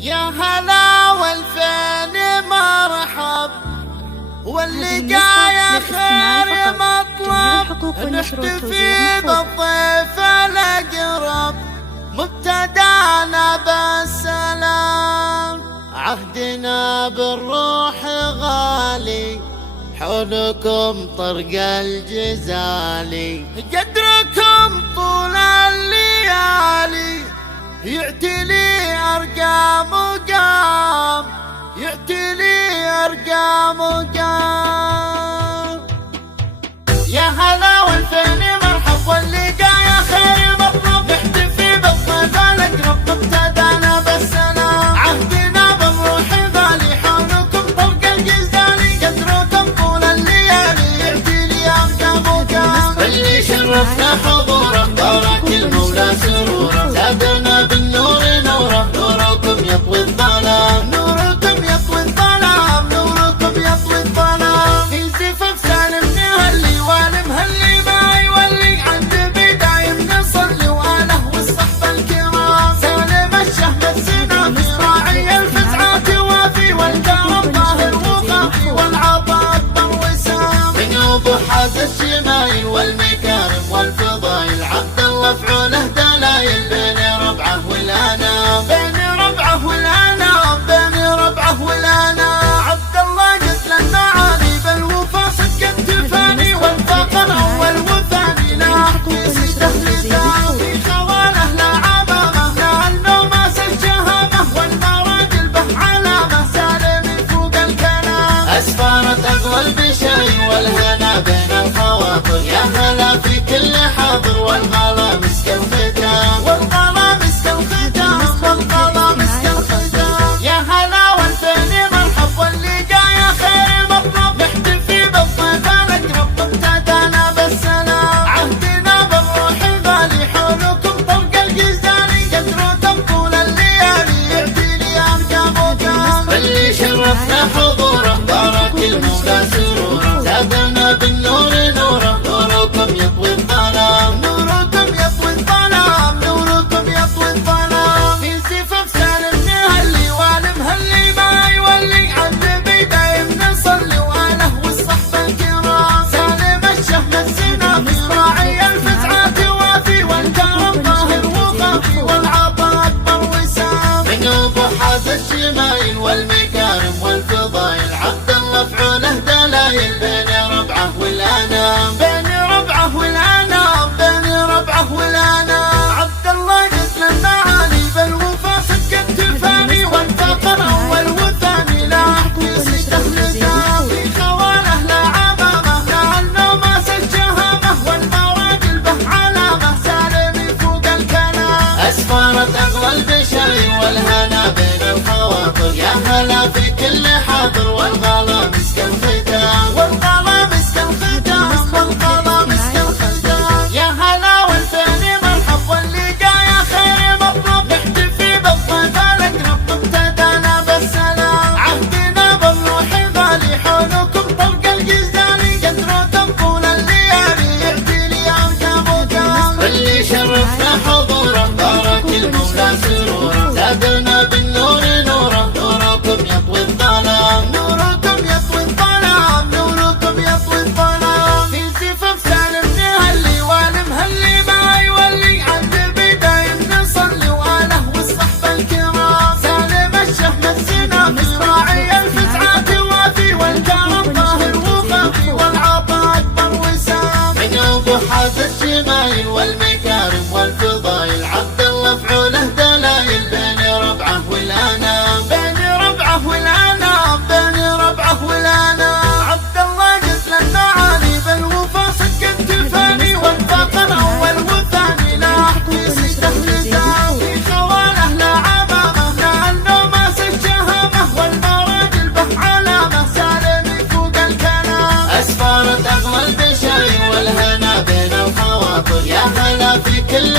يا هلا والفين مرحب واللقايا خير مطلب، نحتفي بالضيف الأقرب مبتدانا بالسلام. عهدنا بالروح غالي حولكم طرق الجزالي، قدركم طول الليالي يعتلي أرقام وقام، يعتلي أرقام وقام. يا هلا والفين مرحب واللقايا خير مطلب، نحتفي بالضيف الأقرب مبتدانا بالسلام. عهدنا بالروح غالي حولكم طرق الجزالي، قدركم طول الليالي يعتلي أرقام وقام. اللي شرفنا حضوره بارك المولى سروره، زادنا بالنور نوره، نوركم يطوي الظلام، نوركم يطوي الظلام، نوركم يطوي الظلام. في زفاف سالم نهلي والمهلي ما يولي، عند بدايم نصلي واله والصحب الكرام. سالم الشهم السنافي راعي الفزعات وافي، والكرم ظاهر وخافي والعطاء اكبر وسام. من ابو حاز الشمايل والمكارم والفضايل، عبد الله فعوله دلايل بين ربعه والانام، بين ربعه والانام، بين ربعه والانام. عبد الله قتل المعالي بالوفا صك التفاني، والفقر اول وثاني لا احكي تهليدان. في خواله لا عمامه لا النوماس الشهامه، والمراجل به علامه سالم فوق الكلام. اسفارت اغلى البشاي والهنا بين الخواطر، يا هلا في كل حاضر والغلا مسك الختام، والغلا مسك الختام، والغلا مسك الختام. يا هلا والفين مرحب واللقايا خير مطلب، نحتفي بالضيف الأقرب مبتدانا بالسلام. عهدنا بالروح غالي حولكم طرق الجزالي، قدركم طول الليالي يعتلي أرقام وقام. اللي شرفنا حضوره بارك المولى سروره، زادنا بالنور نوره، نوركم يطوي الظلام، نوركم يطوي الظلام، نوركم يطوي الظلام. في زفاف سالم نهلي والمهلي ما يولي، عند بدايم نصلي واله والصحب الكرام. سالم الشهم السنافي راعي الفزعات وافي، والكرم ظاهر وخافي والعطاء اكبر وسام. من ابو حاز الشمايل والمكارم والفضايل، عبد الله فعوله دلايل بين ربعه والانام، بين ربعه والانام، بين ربعه والانام. عبد الله قتل المعالي بالوفا صك التفاني، والفقر اول وثاني لا احكي تهليدان. في خواله لا عمامه لا النوماس الشهامه، والمراجل به علامه سالم فوق الكلام. اسفارت اغلى البشاي والهنا بين الخواطر، يا هلا في كل حاضر والغلا مسك الختام، والغلا مسك الختام، والغلا مسك الختام. يا هلا والفين مرحب واللقايا خير مطلب، نحتفي بالضيف الأقرب مبتدانا بالسلام. عهدنا بالروح غالي حولكم طرق الجزالي، قدركم طول الليالي يعتلي أرقام وقام. اللي شرفنا حضوره بارك المولى سروره، زادنا بالنور نوره، نوركم يطوي الظلام، نوركم يطوي الظلام، نوركم يطوي الظلام. في زفاف سالم نهلي والمهلي ما يولي، عند بدايم نصلي واله والصحب الكرام. سالم الشهم السنافي راعي الفزعات وافي، والكرم ظاهر وخافي والعطاء اكبر وسام. من ابو حاز الشمايل والمكارم والفضايل، عبد الله فعوله دلايل بين ربعه والانام، بين ربعه والانام، بين ربعه والانام. عبد الله قتل المعالي بالوفا صك التفاني، والفقر اول وثاني لا احكي تهليدان. في خواله لا عمامه لا النوماس الشهامه، والمراجل به علامه سالم فوق الكلام. اسفارت اغلى البشاي والهنا بين الخواطر، يا هلا في كل